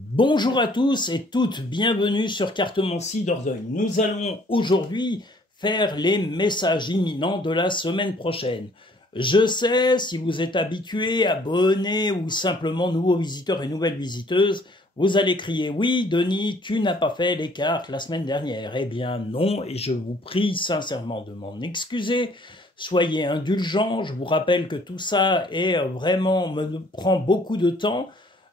Bonjour à tous et toutes, bienvenue sur Cartomancie Dordogne. Nous allons aujourd'hui faire les messages imminents de la semaine prochaine. Je sais, si vous êtes habitués, abonnés ou simplement nouveaux visiteurs et nouvelles visiteuses, vous allez crier « Oui, Denis, tu n'as pas fait les cartes la semaine dernière ». Eh bien non, et je vous prie sincèrement de m'en excuser. Soyez indulgents, je vous rappelle que tout ça me prend beaucoup de temps.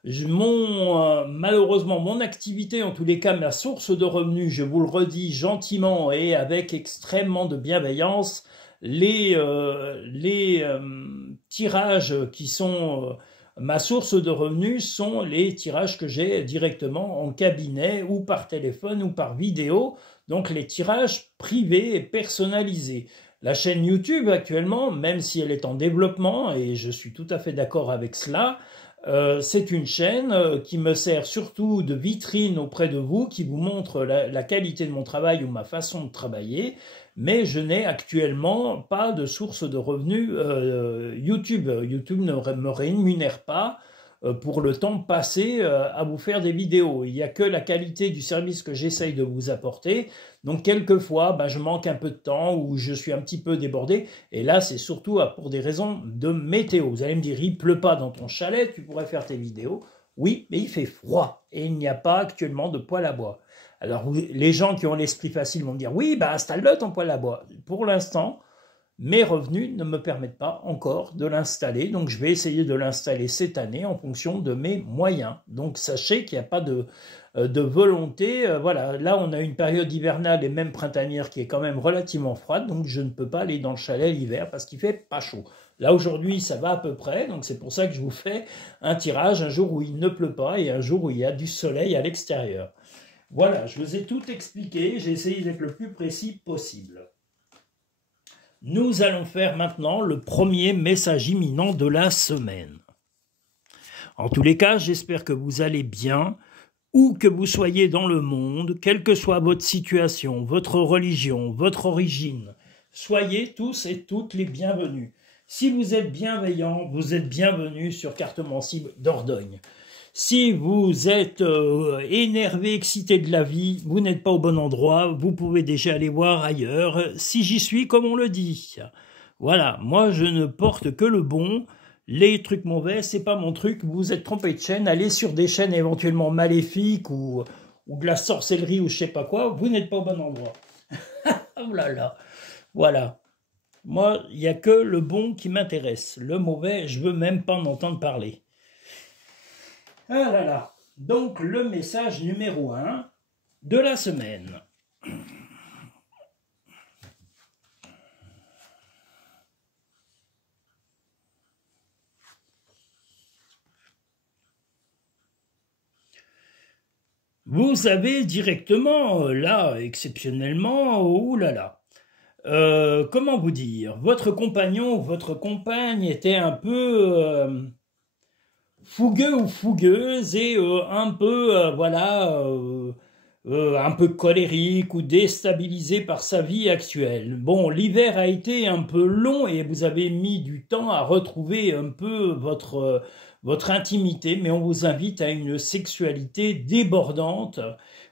Malheureusement, mon activité, en tous les cas, ma source de revenus, je vous le redis gentiment et avec extrêmement de bienveillance, les tirages qui sont ma source de revenus sont les tirages que j'ai directement en cabinet ou par téléphone ou par vidéo, donc les tirages privés et personnalisés. La chaîne YouTube actuellement, même si elle est en développement, et je suis tout à fait d'accord avec cela, c'est une chaîne qui me sert surtout de vitrine auprès de vous, qui vous montre la qualité de mon travail ou ma façon de travailler, mais je n'ai actuellement pas de source de revenus YouTube. YouTube ne me rémunère pas pour le temps passé à vous faire des vidéos. Il n'y a que la qualité du service que j'essaye de vous apporter. Donc quelquefois, je manque un peu de temps ou je suis un petit peu débordé. Et là, c'est surtout pour des raisons de météo. Vous allez me dire, il pleut pas dans ton chalet, tu pourrais faire tes vidéos. Oui, mais il fait froid et il n'y a pas actuellement de poêle à bois. Alors les gens qui ont l'esprit facile vont me dire, oui, installe-le ton poêle à bois. Pour l'instant, mes revenus ne me permettent pas encore de l'installer, donc je vais essayer de l'installer cette année en fonction de mes moyens. Donc sachez qu'il n'y a pas de volonté. Voilà, là on a une période hivernale et même printanière qui est quand même relativement froide, donc je ne peux pas aller dans le chalet l'hiver parce qu'il fait pas chaud. Là aujourd'hui ça va à peu près, donc c'est pour ça que je vous fais un tirage un jour où il ne pleut pas et un jour où il y a du soleil à l'extérieur. Voilà, je vous ai tout expliqué, j'ai essayé d'être le plus précis possible. Nous allons faire maintenant le premier message imminent de la semaine. En tous les cas, j'espère que vous allez bien, où que vous soyez dans le monde, quelle que soit votre situation, votre religion, votre origine. Soyez tous et toutes les bienvenus. Si vous êtes bienveillants, vous êtes bienvenus sur Cartomancie Dordogne. Si vous êtes énervé, excité de la vie, vous n'êtes pas au bon endroit, vous pouvez déjà aller voir ailleurs, si j'y suis comme on le dit. Voilà, moi je ne porte que le bon, les trucs mauvais, c'est pas mon truc, vous êtes trompé de chaîne, allez sur des chaînes éventuellement maléfiques ou de la sorcellerie ou je sais pas quoi, vous n'êtes pas au bon endroit. Oh là là, voilà. Moi, il n'y a que le bon qui m'intéresse, le mauvais, je veux même pas en entendre parler. Ah là là, donc le message numéro 1 de la semaine. Vous avez directement, là, exceptionnellement, oh là là, comment vous dire, votre compagnon ou votre compagne était un peu fougueux ou fougueuse et un peu, un peu colérique ou déstabilisé par sa vie actuelle. Bon, l'hiver a été un peu long et vous avez mis du temps à retrouver un peu votre intimité, mais on vous invite à une sexualité débordante,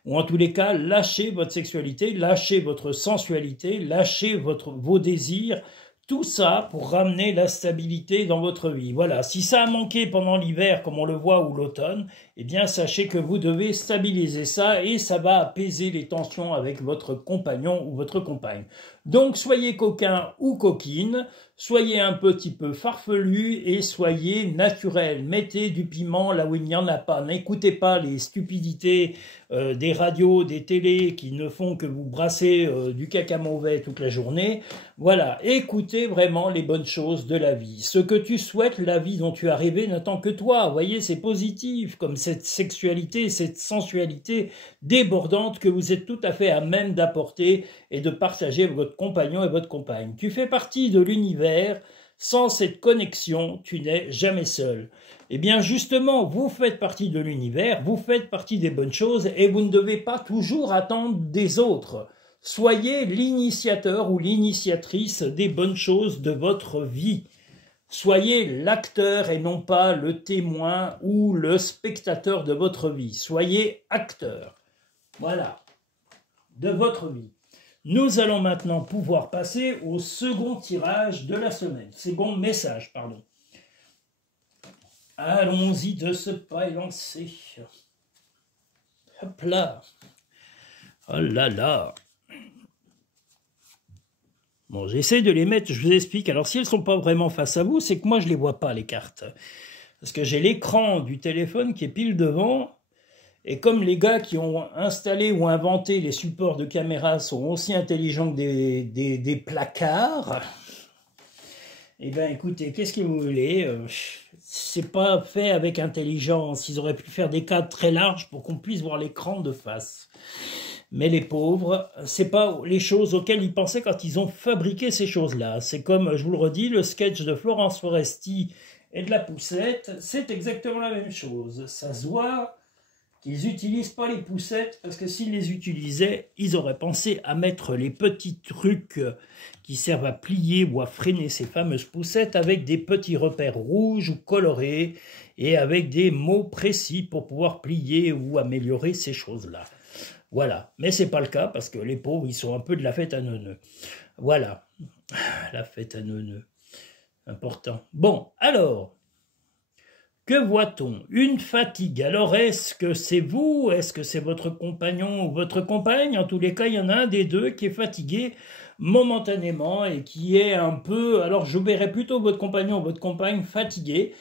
ou en tous les cas, lâchez votre sexualité, lâchez votre sensualité, lâchez vos désirs, tout ça pour ramener la stabilité dans votre vie. Voilà, si ça a manqué pendant l'hiver, comme on le voit, ou l'automne, eh bien, sachez que vous devez stabiliser ça et ça va apaiser les tensions avec votre compagnon ou votre compagne. Donc, soyez coquin ou coquine, soyez un petit peu farfelu et soyez naturel. Mettez du piment là où il n'y en a pas. N'écoutez pas les stupidités des radios, des télés qui ne font que vous brasser du caca mauvais toute la journée. Voilà, écoutez vraiment les bonnes choses de la vie. Ce que tu souhaites, la vie dont tu as rêvé n'attend que toi. Vous voyez, c'est positif, comme cette sexualité, cette sensualité débordante que vous êtes tout à fait à même d'apporter et de partager avec votre compagnon et votre compagne. Tu fais partie de l'univers. Sans cette connexion, tu n'es jamais seul. Eh bien justement, vous faites partie de l'univers, vous faites partie des bonnes choses et vous ne devez pas toujours attendre des autres. Soyez l'initiateur ou l'initiatrice des bonnes choses de votre vie. Soyez l'acteur et non pas le témoin ou le spectateur de votre vie. Soyez acteur. Voilà, de votre vie. Nous allons maintenant pouvoir passer au second tirage de la semaine. Second message, pardon. Allons-y de ce pas élancé. Hop là. Oh là là. Bon, j'essaie de les mettre, je vous explique. Alors, si elles ne sont pas vraiment face à vous, c'est que moi, je ne les vois pas, les cartes. Parce que j'ai l'écran du téléphone qui est pile devant. Et comme les gars qui ont installé ou inventé les supports de caméra sont aussi intelligents que des placards, eh bien, écoutez, qu'est-ce que vous voulez? C'est pas fait avec intelligence. Ils auraient pu faire des cadres très larges pour qu'on puisse voir l'écran de face. Mais les pauvres, c'est pas les choses auxquelles ils pensaient quand ils ont fabriqué ces choses-là. C'est comme, je vous le redis, le sketch de Florence Foresti et de la poussette, c'est exactement la même chose. Ça se voit qu'ils n'utilisent pas les poussettes, parce que s'ils les utilisaient, ils auraient pensé à mettre les petits trucs qui servent à plier ou à freiner ces fameuses poussettes avec des petits repères rouges ou colorés et avec des mots précis pour pouvoir plier ou améliorer ces choses-là. Voilà, mais c'est pas le cas parce que les pauvres, ils sont un peu de la fête à neuneux. Voilà, la fête à neuneux, important. Bon, alors, que voit-on? Une fatigue. Alors, est-ce que c'est vous? Est-ce que c'est votre compagnon ou votre compagne? En tous les cas, il y en a un des deux qui est fatigué momentanément et qui est un peu... Alors, je verrais plutôt votre compagnon ou votre compagne fatigué.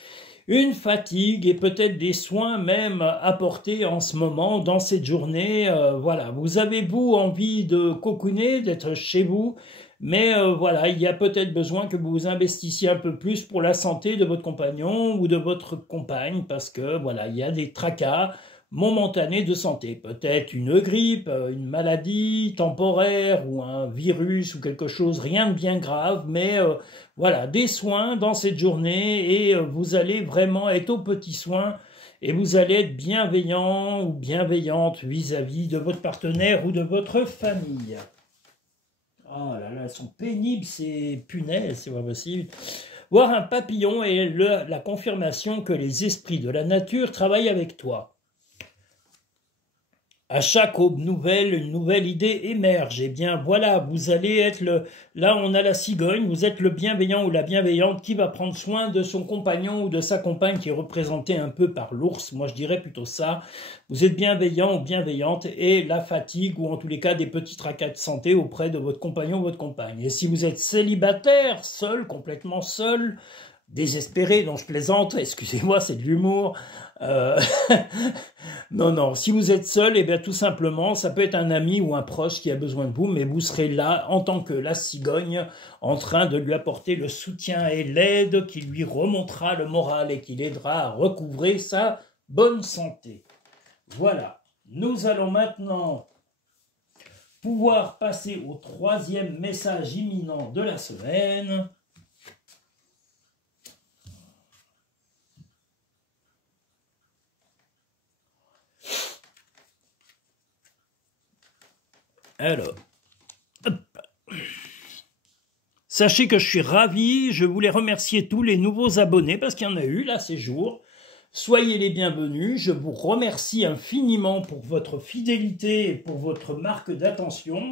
Une fatigue et peut-être des soins même apportés en ce moment, dans cette journée. Voilà, vous avez, vous, envie de cocooner, d'être chez vous, mais voilà, il y a peut-être besoin que vous investissiez un peu plus pour la santé de votre compagnon ou de votre compagne, parce que voilà, il y a des tracas momentanés de santé. Peut-être une grippe, une maladie temporaire ou un virus ou quelque chose, rien de bien grave, mais voilà, des soins dans cette journée et vous allez vraiment être aux petits soins et vous allez être bienveillant ou bienveillante vis-à-vis de votre partenaire ou de votre famille. Oh là là, elles sont pénibles, ces punaises, c'est pas possible. Voir un papillon est la confirmation que les esprits de la nature travaillent avec toi. À chaque aube nouvelle, une nouvelle idée émerge. Eh bien, voilà, vous allez être le... Là, on a la cigogne, vous êtes le bienveillant ou la bienveillante qui va prendre soin de son compagnon ou de sa compagne qui est représentée un peu par l'ours. Moi, je dirais plutôt ça. Vous êtes bienveillant ou bienveillante et la fatigue ou en tous les cas des petits tracas de santé auprès de votre compagnon ou votre compagne. Et si vous êtes célibataire, seul, complètement seul, désespéré, non je plaisante, excusez-moi, c'est de l'humour. Non, si vous êtes seul, eh bien tout simplement, ça peut être un ami ou un proche qui a besoin de vous, mais vous serez là en tant que la cigogne, en train de lui apporter le soutien et l'aide qui lui remontera le moral et qui l'aidera à recouvrer sa bonne santé. Voilà, nous allons maintenant pouvoir passer au troisième message imminent de la semaine. Alors, hop. Sachez que je suis ravi, je voulais remercier tous les nouveaux abonnés, parce qu'il y en a eu là ces jours. Soyez les bienvenus, je vous remercie infiniment pour votre fidélité et pour votre marque d'attention.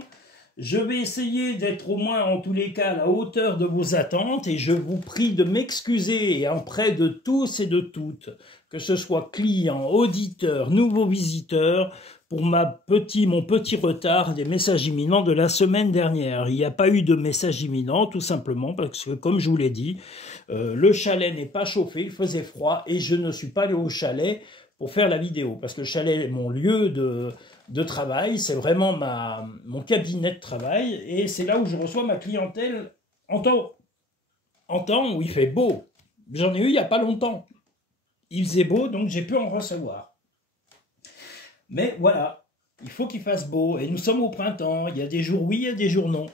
Je vais essayer d'être au moins en tous les cas à la hauteur de vos attentes et je vous prie de m'excuser auprès de tous et de toutes, que ce soit clients, auditeurs, nouveaux visiteurs, pour mon petit retard des messages imminents de la semaine dernière. Il n'y a pas eu de message imminent, tout simplement parce que, comme je vous l'ai dit, le chalet n'est pas chauffé, il faisait froid et je ne suis pas allé au chalet pour faire la vidéo. Parce que le chalet est mon lieu de travail, c'est vraiment mon cabinet de travail et c'est là où je reçois ma clientèle en temps où il fait beau. J'en ai eu il n'y a pas longtemps. Il faisait beau, donc j'ai pu en recevoir. Mais voilà, il faut qu'il fasse beau. Et nous sommes au printemps. Il y a des jours oui, il y a des jours non.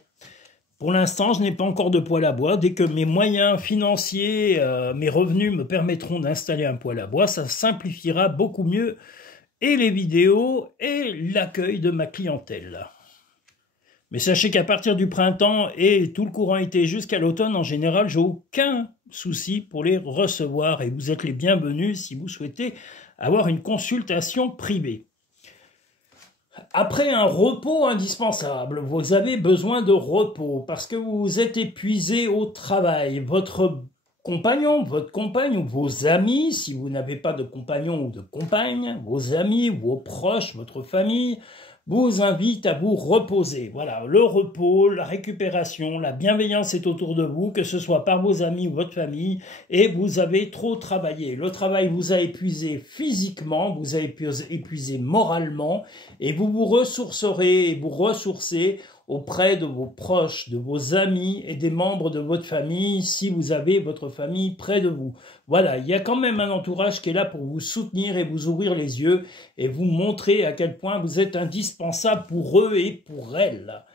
Pour l'instant, je n'ai pas encore de poêle à bois. Dès que mes moyens financiers, mes revenus me permettront d'installer un poêle à bois, ça simplifiera beaucoup mieux et les vidéos et l'accueil de ma clientèle. Mais sachez qu'à partir du printemps et tout le courant été jusqu'à l'automne, en général, j'ai aucun souci pour les recevoir et vous êtes les bienvenus si vous souhaitez avoir une consultation privée. Après un repos indispensable, vous avez besoin de repos parce que vous êtes épuisé au travail. Votre compagnon, votre compagne ou vos amis, si vous n'avez pas de compagnon ou de compagne, vos amis, vos proches, votre famille, vous invite à vous reposer. Voilà, le repos, la récupération, la bienveillance est autour de vous, que ce soit par vos amis ou votre famille, et vous avez trop travaillé. Le travail vous a épuisé physiquement, vous a épuisé moralement, et vous vous ressourcerez et vous ressourcez auprès de vos proches, de vos amis et des membres de votre famille, si vous avez votre famille près de vous. Voilà, il y a quand même un entourage qui est là pour vous soutenir et vous ouvrir les yeux et vous montrer à quel point vous êtes indispensable pour eux et pour elles.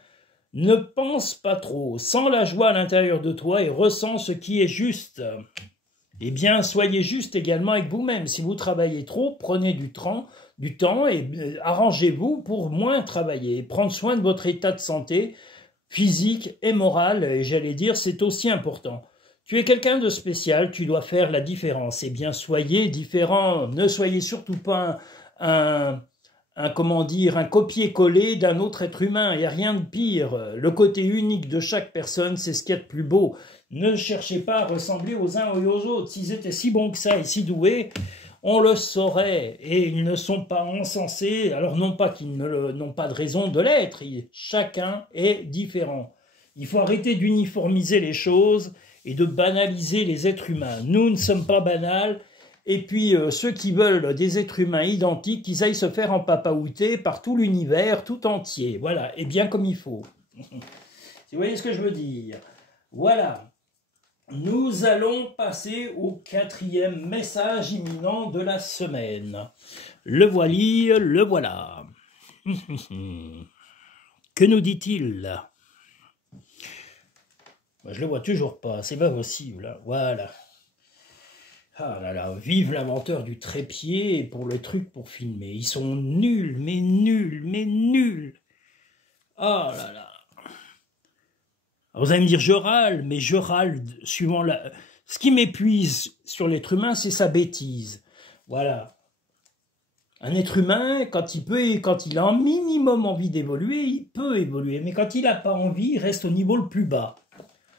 Ne pense pas trop, sens la joie à l'intérieur de toi et ressens ce qui est juste. Eh bien, soyez juste également avec vous-même. Si vous travaillez trop, prenez du temps et arrangez-vous pour moins travailler. Prendre soin de votre état de santé physique et moral, et j'allais dire, c'est aussi important. Tu es quelqu'un de spécial, tu dois faire la différence. Eh bien, soyez différent. Ne soyez surtout pas un copier-coller d'un autre être humain. Il n'y a rien de pire. Le côté unique de chaque personne, c'est ce qu'il y a de plus beau. Ne cherchez pas à ressembler aux uns et aux autres. S'ils étaient si bons que ça et si doués, on le saurait. Et ils ne sont pas encensés. Alors non pas qu'ils n'ont pas de raison de l'être. Chacun est différent. Il faut arrêter d'uniformiser les choses et de banaliser les êtres humains. Nous ne sommes pas banals. Et puis, ceux qui veulent des êtres humains identiques, qu'ils aillent se faire empapaouter par tout l'univers, tout entier. Voilà, et bien comme il faut. Si vous voyez ce que je veux dire. Voilà. Nous allons passer au 4e message imminent de la semaine. Le voili, le voilà. Que nous dit-il? Je le vois toujours pas, c'est pas possible. Voilà. Ah là là, vive l'inventeur du trépied pour le truc pour filmer. Ils sont nuls, mais nuls, mais nuls. Ah là là. Alors vous allez me dire, je râle, mais je râle suivant la... Ce qui m'épuise sur l'être humain, c'est sa bêtise. Voilà. Un être humain, quand il a un minimum envie d'évoluer, il peut évoluer. Mais quand il n'a pas envie, il reste au niveau le plus bas.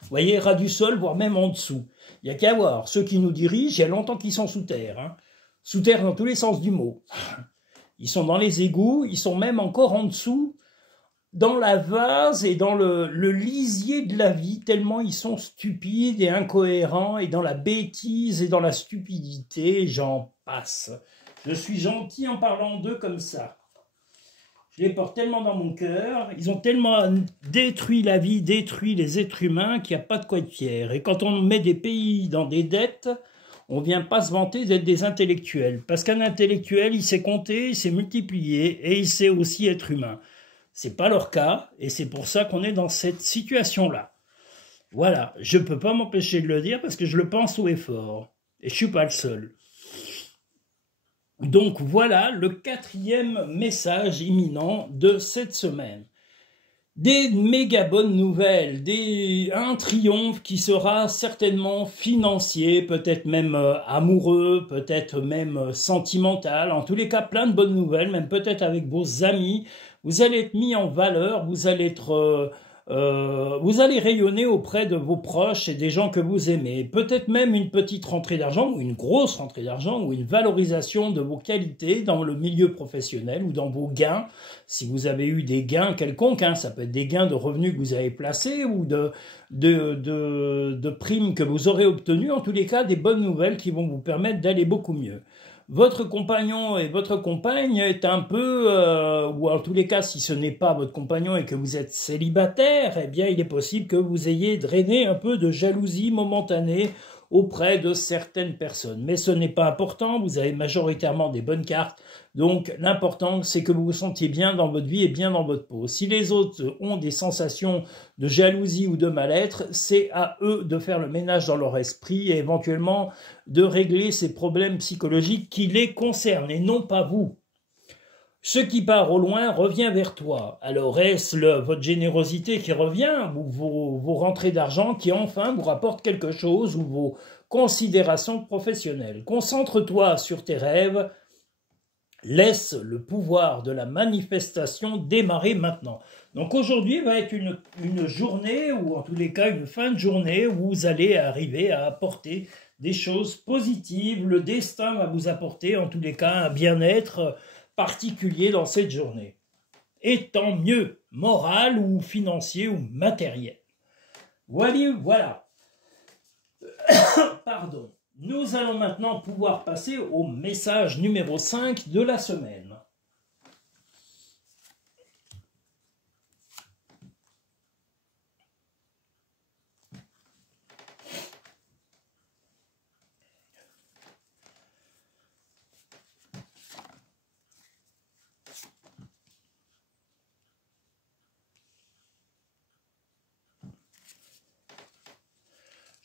Vous voyez, ras du sol, voire même en dessous. Il n'y a qu'à voir. Ceux qui nous dirigent, il y a longtemps qu'ils sont sous terre. Hein. Sous terre dans tous les sens du mot. Ils sont dans les égouts, ils sont même encore en dessous, dans la vase et dans le lisier de la vie, tellement ils sont stupides et incohérents, et dans la bêtise et dans la stupidité, j'en passe. Je suis gentil en parlant d'eux comme ça. Je les porte tellement dans mon cœur, ils ont tellement détruit la vie, détruit les êtres humains qu'il n'y a pas de quoi être fier. Et quand on met des pays dans des dettes, on ne vient pas se vanter d'être des intellectuels. Parce qu'un intellectuel, il sait compter, il sait multiplier et il sait aussi être humain. Ce n'est pas leur cas et c'est pour ça qu'on est dans cette situation-là. Voilà, je ne peux pas m'empêcher de le dire parce que je le pense haut et fort. Et je ne suis pas le seul. Donc voilà le 4e message imminent de cette semaine. Des méga bonnes nouvelles, un triomphe qui sera certainement financier, peut-être même amoureux, peut-être même sentimental, en tous les cas plein de bonnes nouvelles, même peut-être avec vos amis. Vous allez être mis en valeur, vous allez rayonner auprès de vos proches et des gens que vous aimez. Peut-être même une petite rentrée d'argent ou une grosse rentrée d'argent ou une valorisation de vos qualités dans le milieu professionnel ou dans vos gains. Si vous avez eu des gains quelconques, hein, ça peut être des gains de revenus que vous avez placés ou de primes que vous aurez obtenues. En tous les cas, des bonnes nouvelles qui vont vous permettre d'aller beaucoup mieux. Votre compagnon et votre compagne est un peu, ou en tous les cas, si ce n'est pas votre compagnon et que vous êtes célibataire, eh bien, il est possible que vous ayez drainé un peu de jalousie momentanée auprès de certaines personnes. Mais ce n'est pas important, vous avez majoritairement des bonnes cartes, donc l'important c'est que vous vous sentiez bien dans votre vie et bien dans votre peau. Si les autres ont des sensations de jalousie ou de mal-être, c'est à eux de faire le ménage dans leur esprit et éventuellement de régler ces problèmes psychologiques qui les concernent et non pas vous. Ce qui part au loin revient vers toi. Alors est-ce votre générosité qui revient ou vos rentrées d'argent qui enfin vous rapportent quelque chose ou vos considérations professionnelles? Concentre-toi sur tes rêves. Laisse le pouvoir de la manifestation démarrer maintenant. Donc aujourd'hui va être une journée, ou en tous les cas une fin de journée, où vous allez arriver à apporter des choses positives. Le destin va vous apporter en tous les cas un bien-être particulier dans cette journée. Et tant mieux, moral ou financier ou matériel. Voilà. Pardon. Nous allons maintenant pouvoir passer au message numéro 5 de la semaine.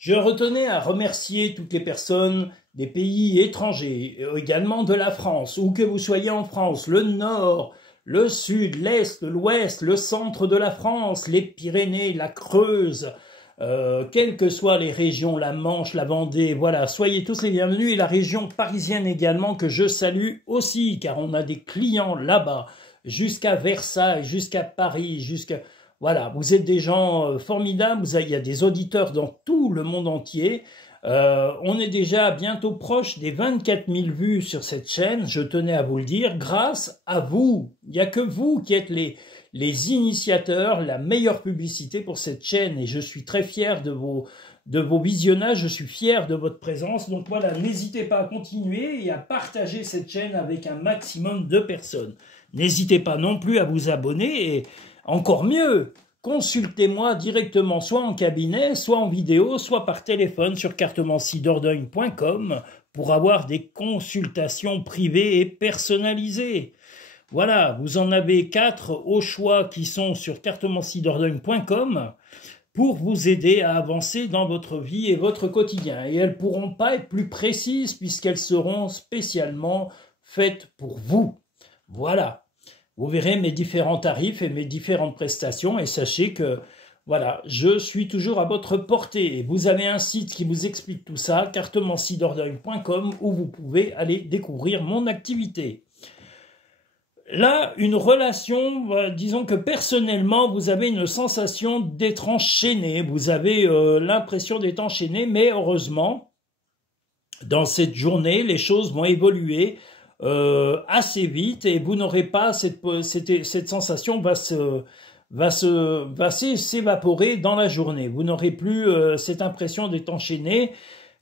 Je retenais à remercier toutes les personnes des pays étrangers, également de la France, où que vous soyez en France, le Nord, le Sud, l'Est, l'Ouest, le centre de la France, les Pyrénées, la Creuse, quelles que soient les régions, la Manche, la Vendée, voilà, soyez tous les bienvenus, et la région parisienne également, que je salue aussi, car on a des clients là-bas, jusqu'à Versailles, jusqu'à Paris, jusqu'à... Voilà, vous êtes des gens formidables, il y a des auditeurs dans tout le monde entier. On est déjà bientôt proche des 24 000 vues sur cette chaîne, je tenais à vous le dire, grâce à vous. Il n'y a que vous qui êtes les initiateurs, la meilleure publicité pour cette chaîne, et je suis très fier de vos visionnages, je suis fier de votre présence. Donc voilà, n'hésitez pas à continuer et à partager cette chaîne avec un maximum de personnes. N'hésitez pas non plus à vous abonner et... Encore mieux, consultez-moi directement, soit en cabinet, soit en vidéo, soit par téléphone sur cartomanciedordogne.com pour avoir des consultations privées et personnalisées. Voilà, vous en avez 4 au choix qui sont sur cartomanciedordogne.com pour vous aider à avancer dans votre vie et votre quotidien. Et elles ne pourront pas être plus précises puisqu'elles seront spécialement faites pour vous. Voilà. Vous verrez mes différents tarifs et mes différentes prestations et sachez que voilà, je suis toujours à votre portée. Vous avez un site qui vous explique tout ça, cartomanciedordogne.com, où vous pouvez aller découvrir mon activité. Là, une relation, disons que personnellement, vous avez une sensation d'être enchaîné, vous avez l'impression d'être enchaîné, mais heureusement, dans cette journée, les choses vont évoluer assez vite et vous n'aurez pas cette sensation va s'évaporer dans la journée. Vous n'aurez plus cette impression d'être enchaîné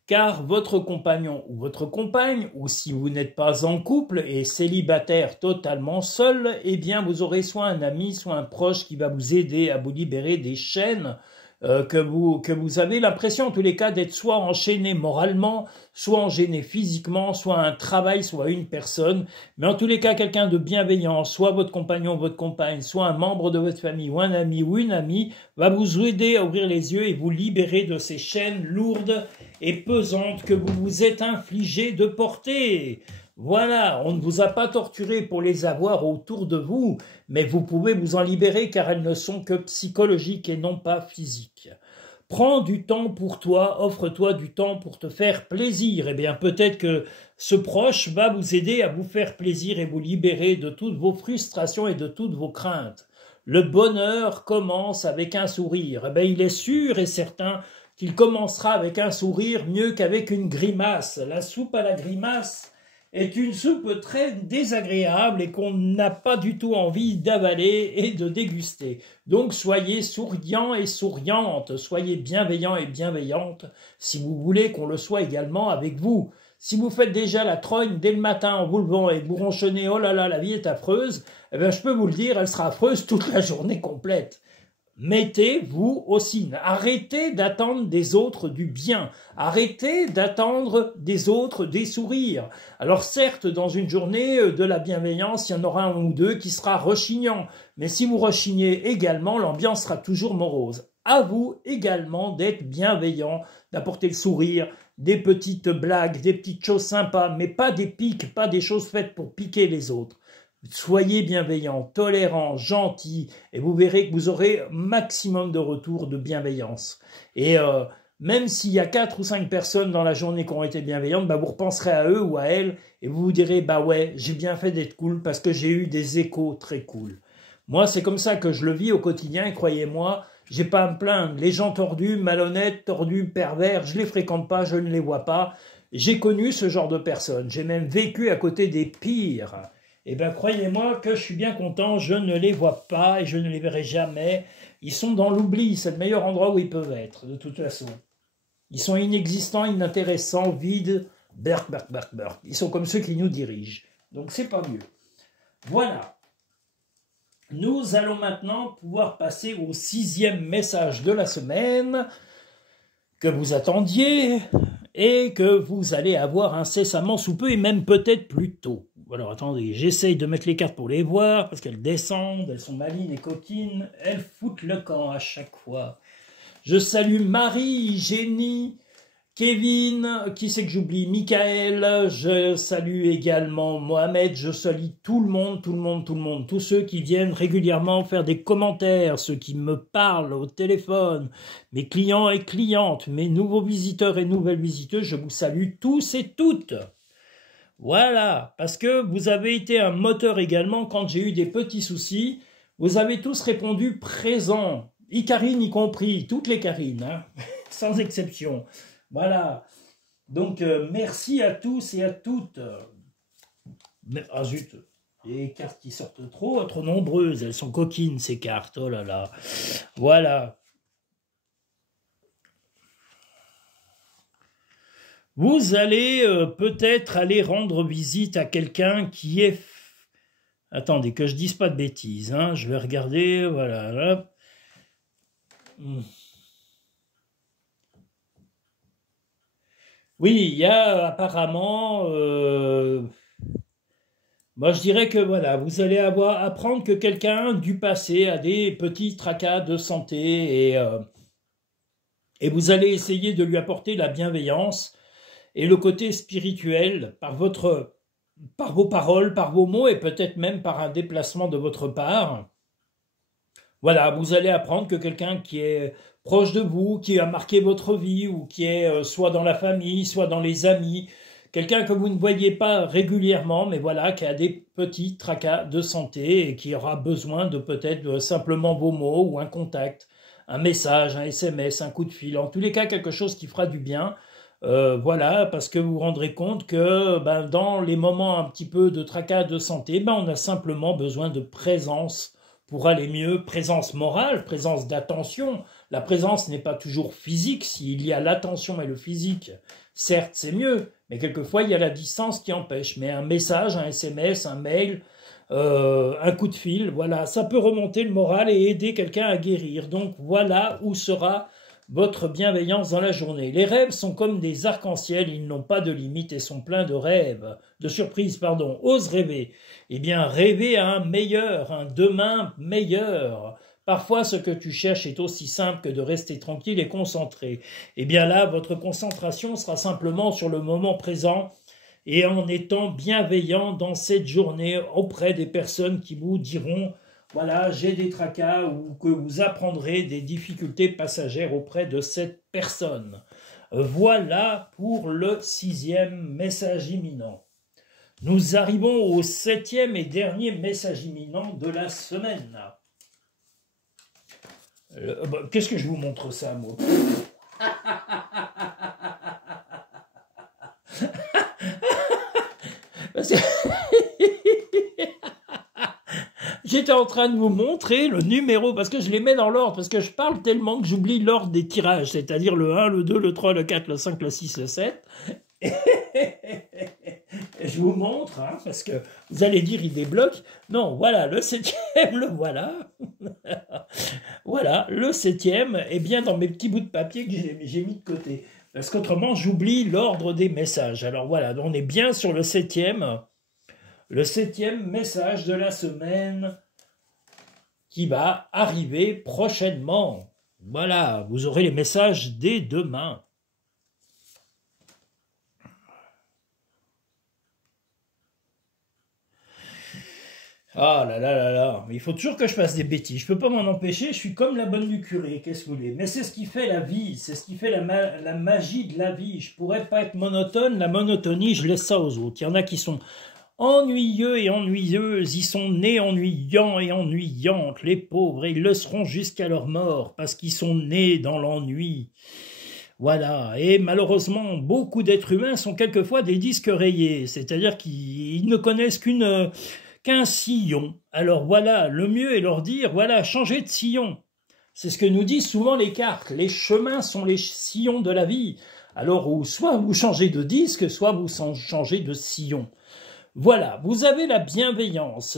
car votre compagnon ou votre compagne, ou si vous n'êtes pas en couple et célibataire totalement seul, eh bien vous aurez soit un ami, soit un proche qui va vous aider à vous libérer des chaînes que vous avez l'impression en tous les cas d'être soit enchaîné moralement, soit enchaîné physiquement, soit un travail, soit une personne, mais en tous les cas quelqu'un de bienveillant, soit votre compagnon, votre compagne, soit un membre de votre famille ou un ami ou une amie, va vous aider à ouvrir les yeux et vous libérer de ces chaînes lourdes et pesantes que vous vous êtes infligé de porter. Voilà, on ne vous a pas torturé pour les avoir autour de vous, mais vous pouvez vous en libérer car elles ne sont que psychologiques et non pas physiques. Prends du temps pour toi, offre-toi du temps pour te faire plaisir. Eh bien, peut-être que ce proche va vous aider à vous faire plaisir et vous libérer de toutes vos frustrations et de toutes vos craintes. Le bonheur commence avec un sourire. Eh bien, il est sûr et certain qu'il commencera avec un sourire mieux qu'avec une grimace. La soupe à la grimace est une soupe très désagréable et qu'on n'a pas du tout envie d'avaler et de déguster. Donc soyez souriants et souriantes, soyez bienveillants et bienveillantes si vous voulez qu'on le soit également avec vous. Si vous faites déjà la trogne dès le matin en vous levant et vous ronchonnez « Oh là là, la vie est affreuse », eh bien je peux vous le dire, elle sera affreuse toute la journée complète. Mettez-vous au signe. Arrêtez d'attendre des autres du bien. Arrêtez d'attendre des autres des sourires. Alors certes, dans une journée de la bienveillance, il y en aura un ou deux qui sera rechignant. Mais si vous rechignez également, l'ambiance sera toujours morose. À vous également d'être bienveillant, d'apporter le sourire, des petites blagues, des petites choses sympas, mais pas des piques, pas des choses faites pour piquer les autres. Soyez bienveillants, tolérants, gentils, et vous verrez que vous aurez maximum de retours de bienveillance. Et même s'il y a 4 ou 5 personnes dans la journée qui ont été bienveillantes, bah vous repenserez à eux ou à elles, et vous vous direz, bah ouais, j'ai bien fait d'être cool, parce que j'ai eu des échos très cool. Moi, c'est comme ça que je le vis au quotidien, et croyez-moi, j'ai pas à me plaindre. Les gens tordus, malhonnêtes, tordus, pervers, je les fréquente pas, je ne les vois pas. J'ai connu ce genre de personnes, j'ai même vécu à côté des pires. Eh bien, croyez-moi que je suis bien content, je ne les vois pas et je ne les verrai jamais. Ils sont dans l'oubli, c'est le meilleur endroit où ils peuvent être, de toute façon. Ils sont inexistants, inintéressants, vides, berk, berk, berk, berk. Ils sont comme ceux qui nous dirigent. Donc, c'est pas mieux. Voilà. Nous allons maintenant pouvoir passer au 6e message de la semaine que vous attendiez et que vous allez avoir incessamment sous peu et même peut-être plus tôt. Alors attendez, j'essaye de mettre les cartes pour les voir parce qu'elles descendent, elles sont malines et coquines, elles foutent le camp à chaque fois. Je salue Marie, Jenny, Kevin, qui c'est que j'oublie, Michael, je salue également Mohamed, je salue tout le monde, tout le monde, tout le monde, tous ceux qui viennent régulièrement faire des commentaires, ceux qui me parlent au téléphone, mes clients et clientes, mes nouveaux visiteurs et nouvelles visiteuses, je vous salue tous et toutes. Voilà, parce que vous avez été un moteur également quand j'ai eu des petits soucis, vous avez tous répondu présent, Icarine y compris, toutes les Carines, hein, sans exception. Voilà, donc merci à tous et à toutes. Ah zut, les cartes qui sortent trop nombreuses, elles sont coquines ces cartes, oh là là. Voilà. Vous allez peut-être aller rendre visite à quelqu'un qui est... Attendez, que je dise pas de bêtises, hein, je vais regarder, voilà. Là. Oui, il y a apparemment... moi, je dirais que voilà, vous allez apprendre que quelqu'un du passé a des petits tracas de santé et vous allez essayer de lui apporter la bienveillance et le côté spirituel par vos paroles, par vos mots et peut-être même par un déplacement de votre part. Voilà, vous allez apprendre que quelqu'un qui est proche de vous, qui a marqué votre vie ou qui est soit dans la famille, soit dans les amis, quelqu'un que vous ne voyez pas régulièrement, mais voilà, qui a des petits tracas de santé et qui aura besoin de peut-être simplement vos mots ou un contact, un message, un SMS, un coup de fil, en tous les cas quelque chose qui fera du bien. Voilà, parce que vous vous rendrez compte que dans les moments un petit peu de tracas de santé, on a simplement besoin de présence pour aller mieux, présence morale, présence d'attention. La présence n'est pas toujours physique, s'il y a l'attention et le physique, certes c'est mieux, mais quelquefois il y a la distance qui empêche. Mais un message, un SMS, un mail, un coup de fil, voilà, ça peut remonter le moral et aider quelqu'un à guérir. Donc voilà où sera votre bienveillance dans la journée. Les rêves sont comme des arcs-en-ciel, ils n'ont pas de limite et sont pleins de rêves, de surprises, pardon. Ose rêver. Eh bien, rêver à un meilleur, un demain meilleur. Parfois, ce que tu cherches est aussi simple que de rester tranquille et concentré. Eh bien là, votre concentration sera simplement sur le moment présent et en étant bienveillant dans cette journée auprès des personnes qui vous diront voilà, j'ai des tracas ou que vous apprendrez des difficultés passagères auprès de cette personne. Voilà pour le 6e message imminent. Nous arrivons au 7e et dernier message imminent de la semaine. Qu'est-ce que je vous montre ça, moi? J'étais en train de vous montrer le numéro, parce que je les mets dans l'ordre, parce que je parle tellement que j'oublie l'ordre des tirages, c'est-à-dire le 1, le 2, le 3, le 4, le 5, le 6, le 7. Je vous montre, hein, parce que vous allez dire il débloque. Non, voilà, le 7e, le voilà. Voilà, le 7e est bien dans mes petits bouts de papier que j'ai mis de côté. Parce qu'autrement, j'oublie l'ordre des messages. Alors voilà, on est bien sur le 7e. Le 7e message de la semaine qui va arriver prochainement. Voilà, vous aurez les messages dès demain. Ah là là là là, mais il faut toujours que je fasse des bêtises. Je peux pas m'en empêcher, je suis comme la bonne du curé, qu'est-ce que vous voulez. Mais c'est ce qui fait la vie, c'est ce qui fait la magie de la vie. Je pourrais pas être monotone, la monotonie, je laisse ça aux autres. Il y en a qui sont ennuyeux et ennuyeuses, ils sont nés ennuyants et ennuyantes, les pauvres, et ils le seront jusqu'à leur mort, parce qu'ils sont nés dans l'ennui. Voilà, et malheureusement, beaucoup d'êtres humains sont quelquefois des disques rayés, c'est-à-dire qu'ils ne connaissent qu'un sillon. Alors voilà, le mieux est leur dire, voilà, changez de sillon. C'est ce que nous disent souvent les cartes. Les chemins sont les sillons de la vie. Alors, soit vous changez de disque, soit vous changez de sillon. Voilà, vous avez la bienveillance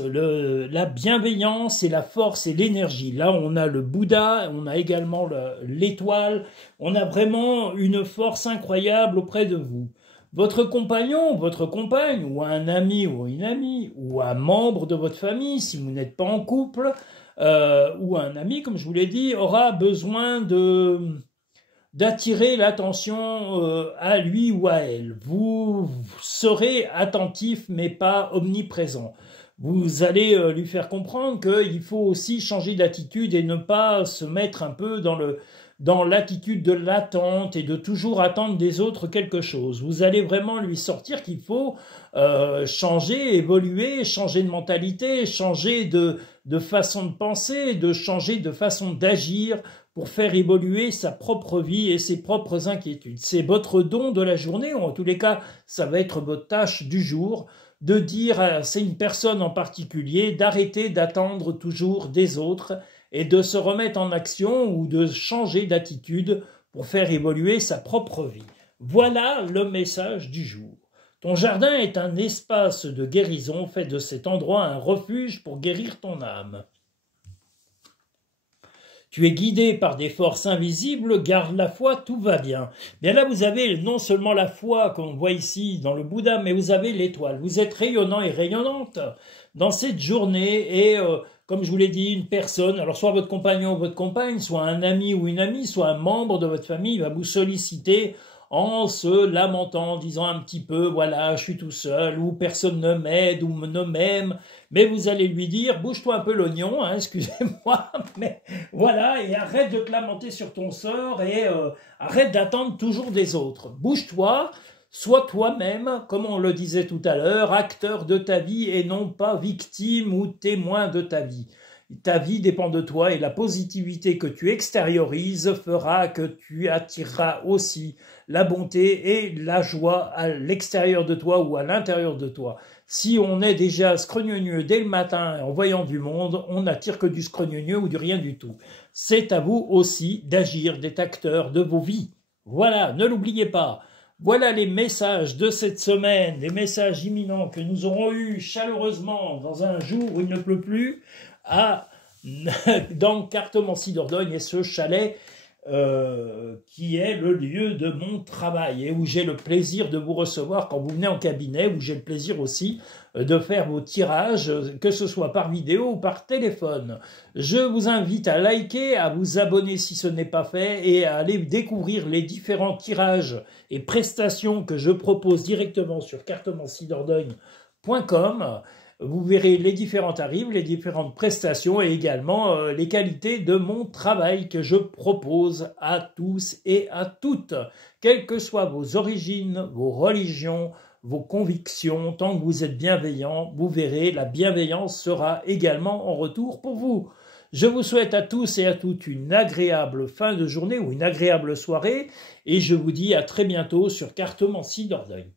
et la force et l'énergie. Là, on a le Bouddha, on a également l'étoile, on a vraiment une force incroyable auprès de vous. Votre compagnon, votre compagne, ou un ami ou une amie, ou un membre de votre famille, si vous n'êtes pas en couple, ou un ami, comme je vous l'ai dit, aura besoin d'attirer l'attention à lui ou à elle. Vous serez attentif mais pas omniprésent. Vous allez lui faire comprendre qu'il faut aussi changer d'attitude et ne pas se mettre un peu dans l'attitude de l'attente et de toujours attendre des autres quelque chose. Vous allez vraiment lui sortir qu'il faut changer, évoluer, changer de mentalité, changer de façon de penser, de changer de façon d'agir pour faire évoluer sa propre vie et ses propres inquiétudes. C'est votre don de la journée, ou en tous les cas, ça va être votre tâche du jour, de dire à une personne en particulier d'arrêter d'attendre toujours des autres et de se remettre en action ou de changer d'attitude pour faire évoluer sa propre vie. Voilà le message du jour. Ton jardin est un espace de guérison, fais de cet endroit un refuge pour guérir ton âme. Tu es guidé par des forces invisibles, garde la foi, tout va bien. Bien là, vous avez non seulement la foi qu'on voit ici dans le Bouddha, mais vous avez l'étoile. Vous êtes rayonnant et rayonnante dans cette journée et comme je vous l'ai dit, une personne, alors soit votre compagnon ou votre compagne, soit un ami ou une amie, soit un membre de votre famille va vous solliciter en se lamentant, en disant un petit peu, voilà, je suis tout seul, ou personne ne m'aide, ou ne m'aime, mais vous allez lui dire, bouge-toi un peu l'oignon, hein, excusez-moi, mais voilà, et arrête de te lamenter sur ton sort, et arrête d'attendre toujours des autres. Bouge-toi, sois toi-même, comme on le disait tout à l'heure, acteur de ta vie, et non pas victime ou témoin de ta vie. Ta vie dépend de toi et la positivité que tu extériorises fera que tu attireras aussi la bonté et la joie à l'extérieur de toi ou à l'intérieur de toi. Si on est déjà scrogneux dès le matin en voyant du monde, on n'attire que du scrogneux ou du rien du tout. C'est à vous aussi d'agir, d'être acteur de vos vies. Voilà, ne l'oubliez pas. Voilà les messages de cette semaine, les messages imminents que nous aurons eus chaleureusement dans un jour où il ne pleut plus, dans Cartomancy-Dordogne et ce chalet qui est le lieu de mon travail et où j'ai le plaisir de vous recevoir quand vous venez en cabinet, où j'ai le plaisir aussi de faire vos tirages, que ce soit par vidéo ou par téléphone. Je vous invite à liker, à vous abonner si ce n'est pas fait et à aller découvrir les différents tirages et prestations que je propose directement sur cartomancy-dordogne.com. Vous verrez les différents tarifs, les différentes prestations et également les qualités de mon travail que je propose à tous et à toutes, quelles que soient vos origines, vos religions, vos convictions. Tant que vous êtes bienveillant, vous verrez, la bienveillance sera également en retour pour vous. Je vous souhaite à tous et à toutes une agréable fin de journée ou une agréable soirée et je vous dis à très bientôt sur Cartomancy-Dordogne.